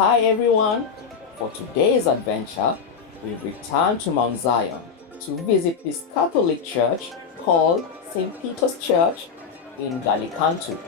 Hi everyone! For today's adventure, we've returned to Mount Zion to visit this Catholic church called St. Peter's Church in Galicantu.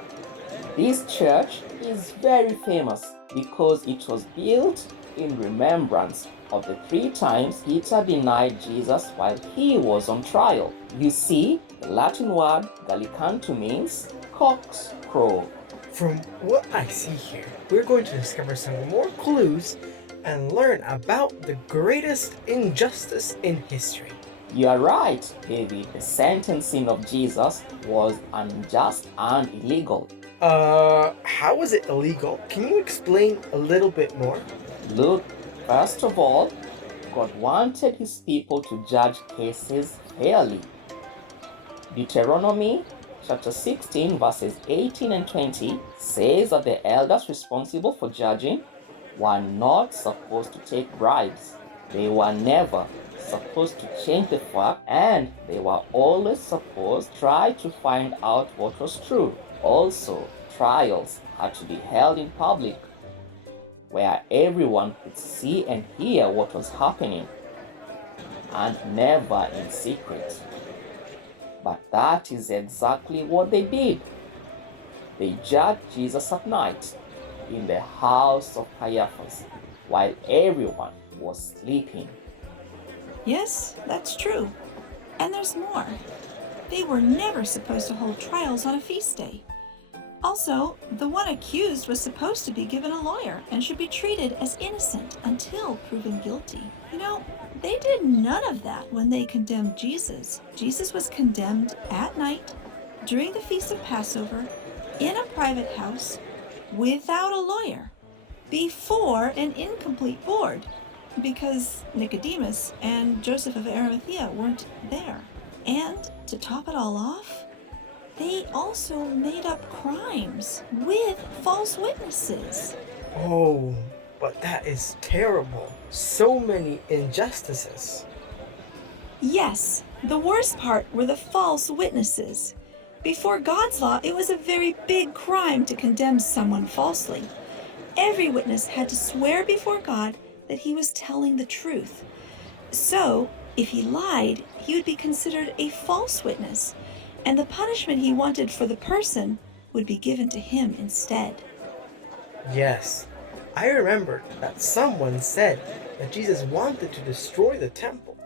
This church is very famous because it was built in remembrance of the 3 times Peter denied Jesus while he was on trial. You see, the Latin word Galicantu means cock's crow. From what I see here, we're going to discover some more clues and learn about the greatest injustice in history. You are right, David. The sentencing of Jesus was unjust and illegal. How was it illegal? Can you explain a little bit more? Look, first of all, God wanted his people to judge cases fairly. Deuteronomy chapter 16 verses 18 and 20 says that the elders responsible for judging were not supposed to take bribes. They were never supposed to change the fact, and they were always supposed to try to find out what was true. Also, trials had to be held in public, where everyone could see and hear what was happening, and never in secret. But that is exactly what they did. They judged Jesus at night in the house of Caiaphas while everyone was sleeping. Yes, that's true. And there's more. They were never supposed to hold trials on a feast day. Also, the one accused was supposed to be given a lawyer and should be treated as innocent until proven guilty. They did none of that when they condemned Jesus. Jesus was condemned at night, during the Feast of Passover, in a private house, without a lawyer, before an incomplete board, because Nicodemus and Joseph of Arimathea weren't there. And to top it all off, they also made up crimes with false witnesses. Oh, but that is terrible. So many injustices. Yes, the worst part were the false witnesses. Before God's law, it was a very big crime to condemn someone falsely. Every witness had to swear before God that he was telling the truth. So, if he lied, he would be considered a false witness, and the punishment he wanted for the person would be given to him instead. Yes, I remember that someone said that Jesus wanted to destroy the temple.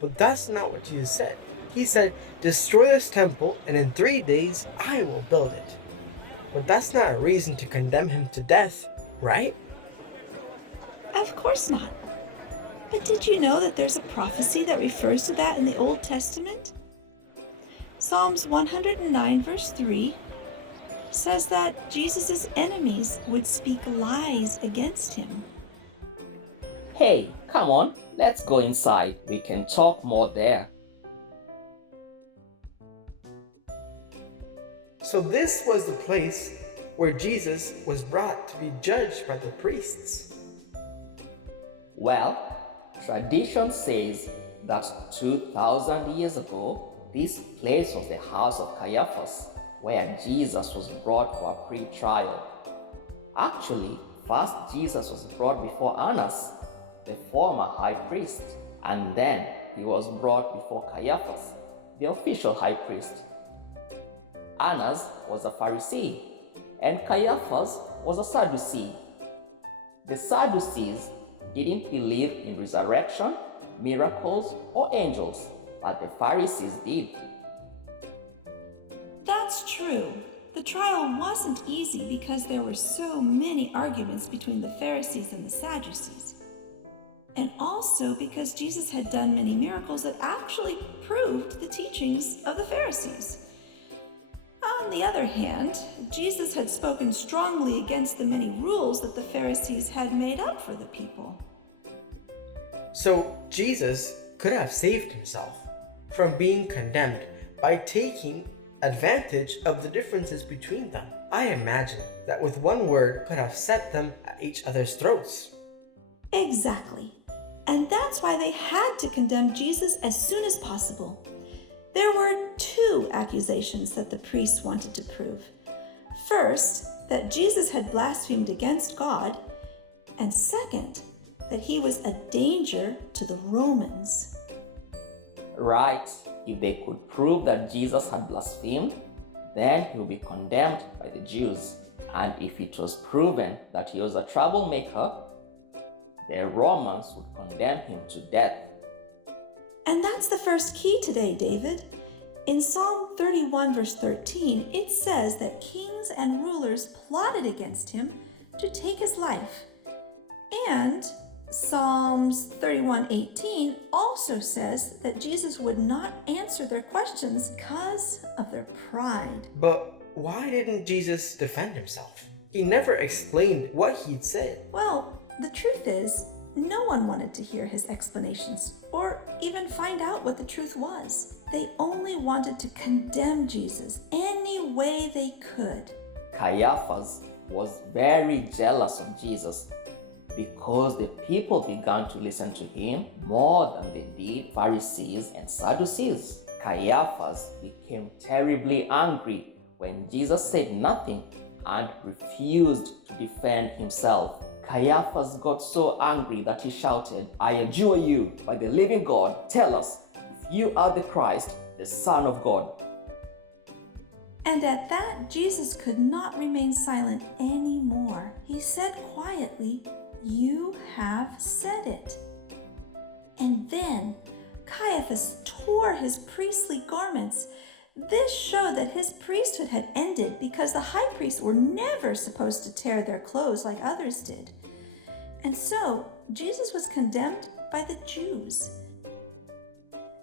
But that's not what Jesus said. He said, "Destroy this temple, and in 3 days I will build it." But that's not a reason to condemn him to death, right? Of course not. But did you know that there's a prophecy that refers to that in the Old Testament? Psalms 109 verse 3 says that Jesus' enemies would speak lies against him. Hey, come on, let's go inside. We can talk more there. So this was the place where Jesus was brought to be judged by the priests. Well, tradition says that 2,000 years ago, this place was the house of Caiaphas, where Jesus was brought for a pre-trial. Actually, first Jesus was brought before Annas, the former high priest, and then he was brought before Caiaphas, the official high priest. Annas was a Pharisee, and Caiaphas was a Sadducee. The Sadducees didn't believe in resurrection, miracles, or angels, but the Pharisees did. That's true. The trial wasn't easy because there were so many arguments between the Pharisees and the Sadducees. And also because Jesus had done many miracles that actually proved the teachings of the Pharisees. On the other hand, Jesus had spoken strongly against the many rules that the Pharisees had made up for the people. So Jesus could have saved himself from being condemned by taking advantage of the differences between them. I imagine that with one word could have set them at each other's throats. Exactly. And that's why they had to condemn Jesus as soon as possible. There were 2 accusations that the priests wanted to prove. First, that Jesus had blasphemed against God, And second, that he was a danger to the Romans. Right, if they could prove that Jesus had blasphemed, then he would be condemned by the Jews. And if it was proven that he was a troublemaker, the Romans would condemn him to death. And that's the first key today, David. In Psalm 31, verse 13, it says that kings and rulers plotted against him to take his life. And Psalms 31:18 also says that Jesus would not answer their questions because of their pride. But why didn't Jesus defend himself? He never explained what he'd said. Well, the truth is, no one wanted to hear his explanations or even find out what the truth was. They only wanted to condemn Jesus any way they could. Caiaphas was very jealous of Jesus because the people began to listen to him more than they did Pharisees and Sadducees. Caiaphas became terribly angry when Jesus said nothing and refused to defend himself. Caiaphas got so angry that he shouted, "I adjure you, by the living God, tell us if you are the Christ, the Son of God." And at that, Jesus could not remain silent anymore. He said quietly, "You have said it." And then Caiaphas tore his priestly garments. This showed that his priesthood had ended because the high priests were never supposed to tear their clothes like others did. And so Jesus was condemned by the Jews.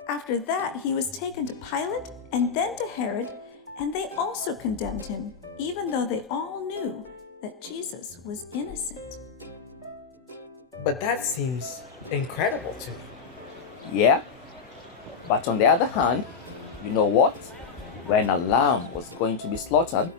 After that, he was taken to Pilate and then to Herod, and they also condemned him, even though they all knew that Jesus was innocent. But that seems incredible to me. Yeah, but on the other hand, you know what? When a lamb was going to be slaughtered,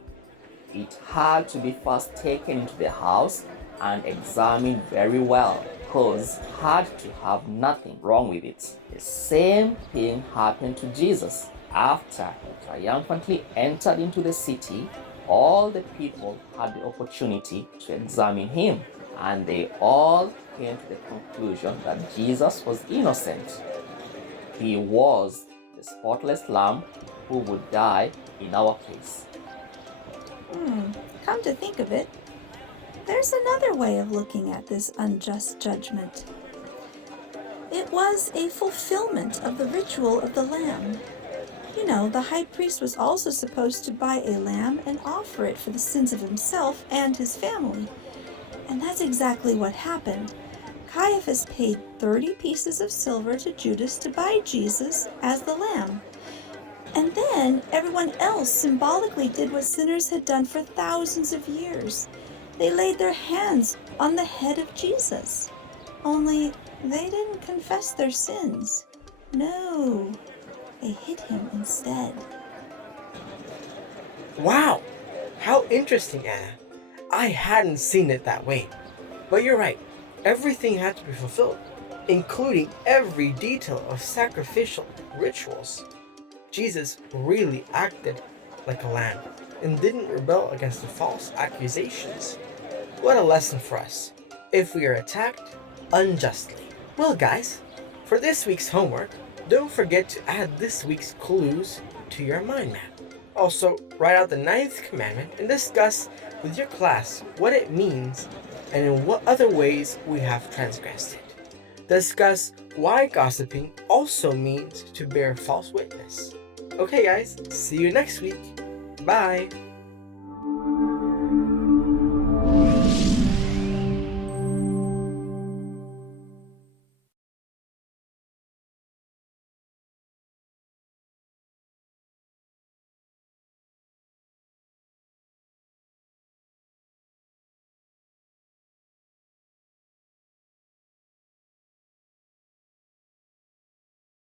it had to be first taken into the house and examined very well, because it had to have nothing wrong with it. The same thing happened to Jesus. After he triumphantly entered into the city, all the people had the opportunity to examine him, and they all came to the conclusion that Jesus was innocent. He was the spotless lamb who would die in our place. Come to think of it, there's another way of looking at this unjust judgment. It was a fulfillment of the ritual of the lamb. You know, the high priest was also supposed to buy a lamb and offer it for the sins of himself and his family. And that's exactly what happened. Caiaphas paid 30 pieces of silver to Judas to buy Jesus as the lamb. And then everyone else symbolically did what sinners had done for thousands of years. They laid their hands on the head of Jesus. Only they didn't confess their sins. No, they hid him instead. Wow! How interesting, Anna. I hadn't seen it that way. But you're right. Everything had to be fulfilled, including every detail of sacrificial rituals. Jesus really acted like a lamb and didn't rebel against the false accusations. What a lesson for us if we are attacked unjustly. Well, guys, for this week's homework, don't forget to add this week's clues to your mind map. Also, write out the 9th commandment and discuss with your class what it means and in what other ways we have transgressed it. Discuss why gossiping also means to bear false witness. Okay guys, see you next week. Bye!